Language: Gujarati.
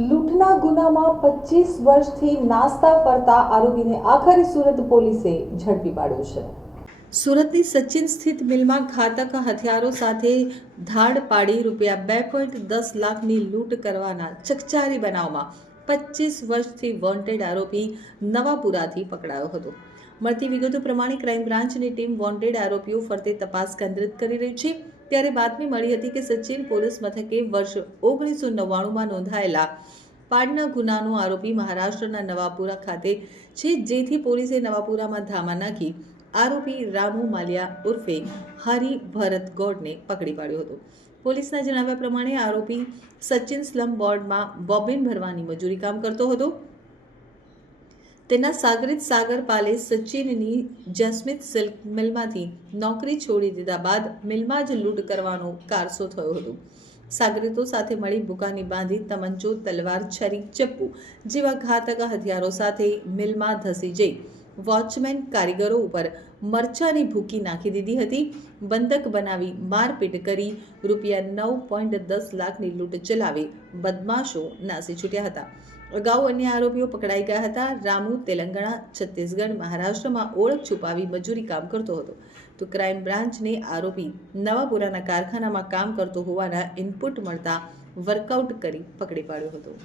લૂંટના ગુનામાં 25 વર્ષથી નાસ્તા ફરતા આરોપીને આખરે સુરત પોલીસે ઝડપી પાડ્યો છે। સુરતની સચિન સ્થિત મિલમાં ઘાતક હથિયારો સાથે ધાડ પાડી રૂપિયા 2.10 લાખની લૂંટ કરવાના ચકચારી બનાવમાં 25 વર્ષથી વોન્ટેડ આરોપી નવાપુરાથી પકડાયો હતો। મળતી વિગતો પ્રમાણે ક્રાઇમ બ્રાન્ચની ટીમ વોન્ટેડ આરોપીઓ ફરતે તપાસ કેન્દ્રિત કરી રહી છે। ત્યારે બાતમી મળી હતી કે સચિન પોલીસ મથકે વર્ષ 1999માં નોંધાયેલા પાડના ગુનાનો આરોપી મહારાષ્ટ્રના નવાપુરા ખાતે છે, જેથી પોલીસે નવાપુરામાં ધામા નાખી આરોપી રામુ માલિયા ઉર્ફે હરિ ભરત ગોડને પકડી પાડ્યો હતો। પોલીસના જણાવ્યા પ્રમાણે આરોપી સચિન સ્લમ બોર્ડમાં બોબિન ભરવાની મજૂરી કામ કરતો હતો। તેના સાગરિત સાગર પાલે સચિનની જસ્મિત સિલ્ક મિલમાંથી નોકરી છોડી દીધા બાદ મિલમાં જ લૂંટ કરવાનો કારસો થયો હતો। સાગરીતો સાથે મળી બુકાની બાંધી તમંચો, તલવાર, છરી, ચપ્પુ જેવા ઘાતક હથિયારો સાથે મિલમાં ધસી જઈ વોચમેન કારીગરો ઉપર મરચાની ભૂકી નાખી દીધી હતી। બંધક બનાવી મારપીટ કરી રૂપિયા 9.10 લાખની લૂંટ ચલાવી બદમાશો નાસી છૂટ્યા હતા। અગાઉ અન્ય આરોપીઓ પકડાઈ ગયા હતા। રામુ તેલંગાણા, છત્તીસગઢ, મહારાષ્ટ્રમાં ઓળખ છુપાવી મજૂરી કામ કરતો હતો, તો ક્રાઇમ બ્રાન્ચને આરોપી નવાપુરાના કારખાનામાં કામ કરતો હોવાના ઇનપુટ મળતા વર્કઆઉટ કરી પકડી પાડ્યો હતો।